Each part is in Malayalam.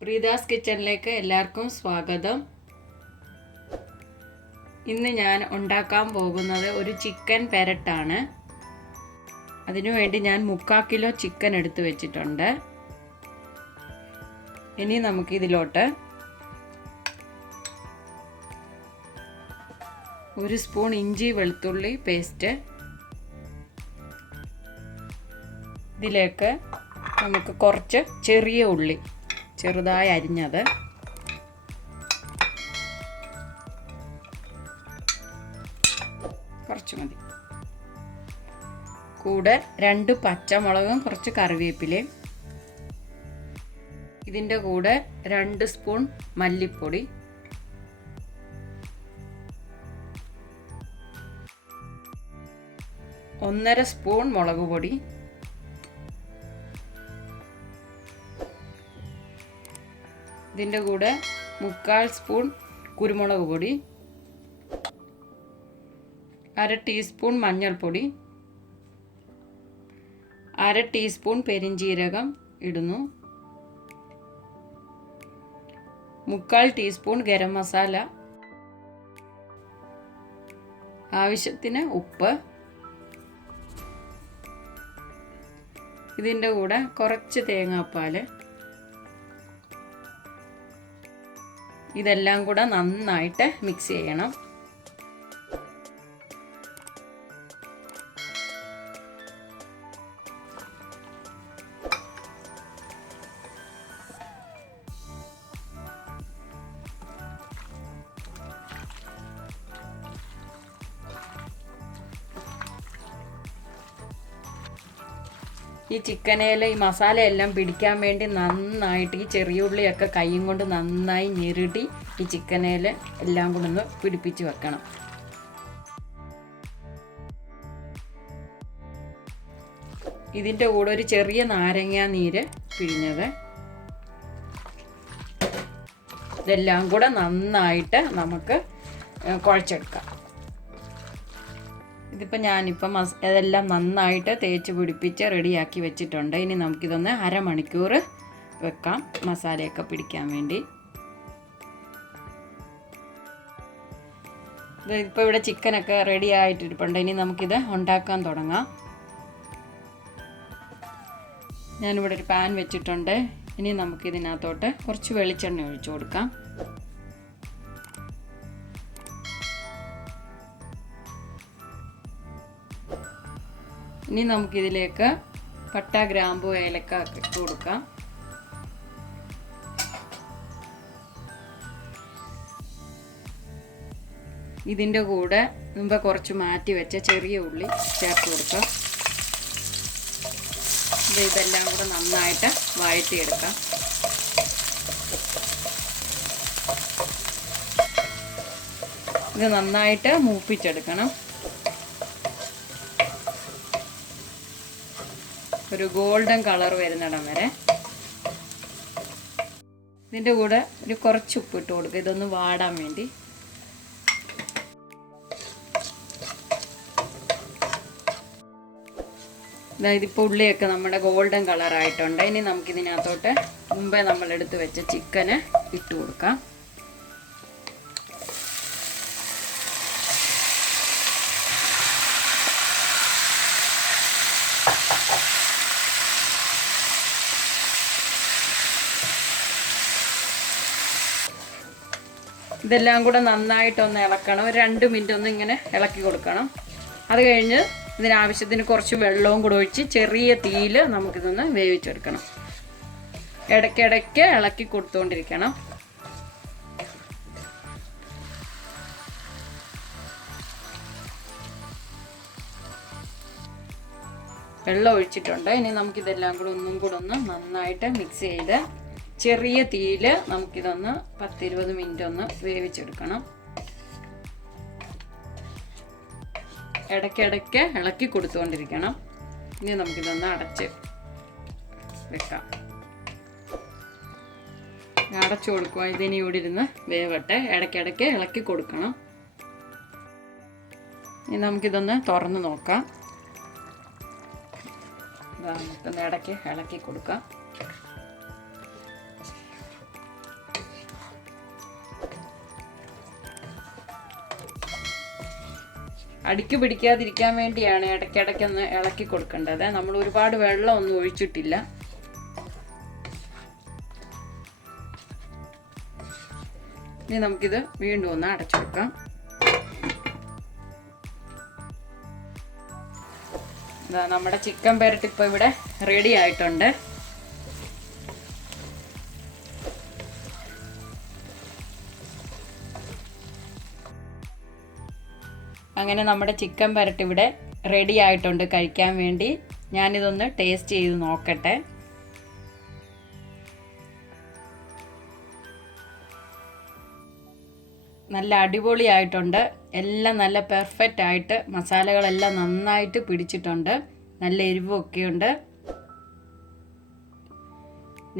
Preetha's കിച്ചണിലേക്ക് എല്ലാവർക്കും സ്വാഗതം. ഇന്ന് ഞാൻ ഉണ്ടാക്കാൻ പോകുന്നത് ഒരു ചിക്കൻ പെരട്ടാണ്. അതിനുവേണ്ടി ഞാൻ 3/4 കിലോ ചിക്കൻ എടുത്തു വെച്ചിട്ടുണ്ട്. ഇനി നമുക്ക് ഇതിലോട്ട് 1 സ്പൂൺ ഇഞ്ചി വെളുത്തുള്ളി പേസ്റ്റ്, ഇതിലേക്ക് നമുക്ക് കുറച്ച് ചെറിയ ഉള്ളി ചെറുതായി അരിഞ്ഞത്, കുറച്ച് മതി, കൂടെ 2 പച്ചമുളകും കുറച്ച് കറിവേപ്പിലയും, ഇതിൻ്റെ കൂടെ 2 സ്പൂൺ മല്ലിപ്പൊടി, 1/2 സ്പൂൺ മുളക് പൊടി, ഇതിൻ്റെ കൂടെ 3/4 സ്പൂൺ കുരുമുളക് പൊടി, 1/2 ടീസ്പൂൺ മഞ്ഞൾപ്പൊടി, 1/2 ടീസ്പൂൺ പെരിഞ്ജീരകം ഇടുന്നു, 3/4 ടീസ്പൂൺ ഗരം മസാല, ആവശ്യത്തിന് ഉപ്പ്, ഇതിൻ്റെ കൂടെ കുറച്ച് തേങ്ങാപ്പാൽ, ഇതെല്ലാം കൂടെ നന്നായിട്ട് മിക്സ് ചെയ്യണം. ഈ ചിക്കനേൽ ഈ മസാലയെല്ലാം പിടിക്കാൻ വേണ്ടി നന്നായിട്ട് ഈ ചെറിയ ഉള്ളിയൊക്കെ കൈയും കൊണ്ട് നന്നായി ഞെരുടി ഈ ചിക്കനേൽ എല്ലാം കൂടെ ഒന്ന് പിടിപ്പിച്ച് വെക്കണം. ഇതിൻ്റെ കൂടെ ഒരു ചെറിയ നാരങ്ങ നീര് പിഴിഞ്ഞത്, ഇതെല്ലാം കൂടെ നന്നായിട്ട് നമുക്ക് കുഴച്ചെടുക്കാം. ഇതിപ്പോൾ ഞാനിപ്പം ഇതെല്ലാം നന്നായിട്ട് തേച്ച് പിടിപ്പിച്ച് റെഡിയാക്കി വെച്ചിട്ടുണ്ട്. ഇനി നമുക്കിതൊന്ന് അരമണിക്കൂർ വെക്കാം മസാലയൊക്കെ പിടിക്കാൻ വേണ്ടി. ഇതിപ്പോൾ ഇവിടെ ചിക്കനൊക്കെ റെഡി ആയിട്ടിരിപ്പുണ്ട്. ഇനി നമുക്കിത് ഉണ്ടാക്കാൻ തുടങ്ങാം. ഞാനിവിടെ ഒരു പാൻ വെച്ചിട്ടുണ്ട്. ഇനി നമുക്കിതിനകത്തോട്ട് കുറച്ച് വെളിച്ചെണ്ണ ഒഴിച്ചു കൊടുക്കാം. ഇനി നമുക്കിതിലേക്ക് പട്ട, ഗ്രാമ്പു, ഏലക്ക ഇട്ട് കൊടുക്കാം. ഇതിൻ്റെ കൂടെ മുമ്പ് കുറച്ച് മാറ്റി വെച്ച ചെറിയ ഉള്ളി ചേർത്ത് കൊടുക്കാം. ഇതെല്ലാം കൂടെ നന്നായിട്ട് വഴറ്റിയെടുക്കാം. ഇത് നന്നായിട്ട് മൂപ്പിച്ചെടുക്കണം. ഒരു ഗോൾഡൻ കളർ വരുന്നിടം വരെ. ഇതിൻ്റെ കൂടെ ഒരു കുറച്ച് ഉപ്പിട്ട് കൊടുക്കുക, ഇതൊന്ന് വാടാൻ വേണ്ടി. ഇതിപ്പോൾ ഉള്ളിയൊക്കെ നമ്മുടെ ഗോൾഡൻ കളറായിട്ടുണ്ട്. ഇനി നമുക്കിതിനകത്തോട്ട് മുമ്പേ നമ്മൾ എടുത്ത് വെച്ച ചിക്കന് ഇട്ട് കൊടുക്കാം. ഇതെല്ലാം കൂടെ നന്നായിട്ടൊന്ന് ഇളക്കണം. ഒരു 2 മിനിറ്റ് ഒന്ന് ഇങ്ങനെ ഇളക്കി കൊടുക്കണം. അത് കഴിഞ്ഞ് ഇതിനാവശ്യത്തിന് കുറച്ച് വെള്ളവും കൂടെ ഒഴിച്ച് ചെറിയ തീയിൽ നമുക്കിതൊന്ന് വേവിച്ചെടുക്കണം. ഇടയ്ക്കിടയ്ക്ക് ഇളക്കി കൊടുത്തുകൊണ്ടിരിക്കണം. വെള്ളം ഒഴിച്ചിട്ടുണ്ട്. ഇനി നമുക്കിതെല്ലാം കൂടെ ഒന്നും കൂടെ ഒന്ന് നന്നായിട്ട് മിക്സ് ചെയ്ത് ചെറിയ തീയിൽ നമുക്കിതൊന്ന് 10-20 മിനിറ്റ് ഒന്ന് വേവിച്ചെടുക്കണം. ഇടയ്ക്കിടയ്ക്ക് ഇളക്കി കൊടുത്തുകൊണ്ടിരിക്കണം. ഇനി നമുക്കിതൊന്ന് അടച്ച് വെക്കാം. അടച്ചു കൊടുക്കുക. ഇതിനി ഇവിടെ ഇരുന്ന് വേവട്ടെ. ഇടയ്ക്കിടയ്ക്ക് ഇളക്കി കൊടുക്കണം. ഇനി നമുക്കിതൊന്ന് തുറന്ന് നോക്കാം. നമുക്കൊന്ന് ഇടയ്ക്ക് ഇളക്കി കൊടുക്കാം. അടിക്ക് പിടിക്കാതിരിക്കാൻ വേണ്ടിയാണ് ഇടയ്ക്കിടയ്ക്കൊന്ന് ഇളക്കി കൊടുക്കേണ്ടത്. നമ്മൾ ഒരുപാട് വെള്ളം ഒന്നും ഒഴിച്ചിട്ടില്ല. ഇനി നമുക്കിത് വീണ്ടും ഒന്ന് അടച്ചു വെക്കാം. നമ്മുടെ ചിക്കൻ പെരട്ട് ഇപ്പോൾ ഇവിടെ റെഡി ആയിട്ടുണ്ട്. അങ്ങനെ നമ്മുടെ ചിക്കൻ പെരട്ട് ഇവിടെ റെഡി ആയിട്ടുണ്ട് കഴിക്കാൻ വേണ്ടി. ഞാനിതൊന്ന് ടേസ്റ്റ് ചെയ്ത് നോക്കട്ടെ. നല്ല അടിപൊളിയായിട്ടുണ്ട്. എല്ലാം നല്ല പെർഫെക്റ്റ് ആയിട്ട് മസാലകളെല്ലാം നന്നായിട്ട് പിടിച്ചിട്ടുണ്ട്. നല്ല എരിവൊക്കെ ഉണ്ട്.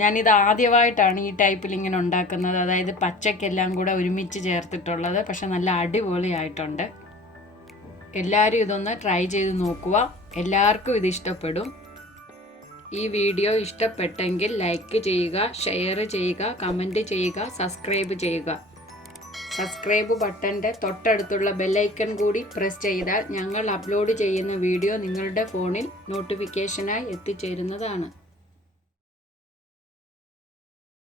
ഞാനിത് ആദ്യമായിട്ടാണ് ഈ ടൈപ്പിൽ ഇങ്ങനെ ഉണ്ടാക്കുന്നത്. അതായത് പച്ചക്കെല്ലാം കൂടെ ഒരുമിച്ച് ചേർത്തിട്ടുള്ളത്. പക്ഷെ നല്ല അടിപൊളിയായിട്ടുണ്ട്. എല്ലാവരും ഇതൊന്ന് ട്രൈ ചെയ്ത് നോക്കുക. എല്ലാവർക്കും ഇത് ഇഷ്ടപ്പെടും. ഈ വീഡിയോ ഇഷ്ടപ്പെട്ടെങ്കിൽ ലൈക്ക് ചെയ്യുക, ഷെയർ ചെയ്യുക, കമൻറ്റ് ചെയ്യുക, സബ്സ്ക്രൈബ് ചെയ്യുക. സബ്സ്ക്രൈബ് ബട്ടൻ്റെ തൊട്ടടുത്തുള്ള ബെല്ലൈക്കൺ കൂടി പ്രസ് ചെയ്താൽ ഞങ്ങൾ അപ്ലോഡ് ചെയ്യുന്ന വീഡിയോ നിങ്ങളുടെ ഫോണിൽ നോട്ടിഫിക്കേഷനായി എത്തിച്ചേരുന്നതാണ്.